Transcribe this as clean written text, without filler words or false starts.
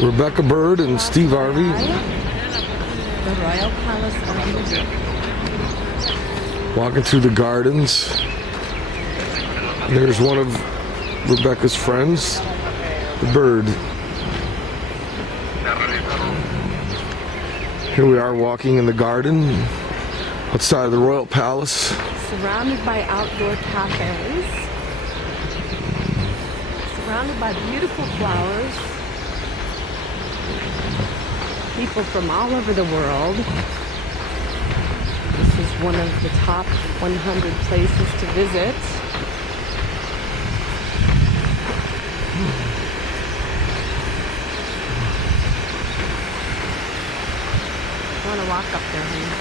Rebecca Bird and Steve Harvey. The Royal Palace of Madrid. Walking through the gardens. There's one of Rebecca's friends, the bird. Here we are walking in the garden outside of the Royal Palace. Surrounded by outdoor cafes. Surrounded by beautiful flowers. People from all over the world. This is one of the top 100 places to visit. I want to walk up there, honey.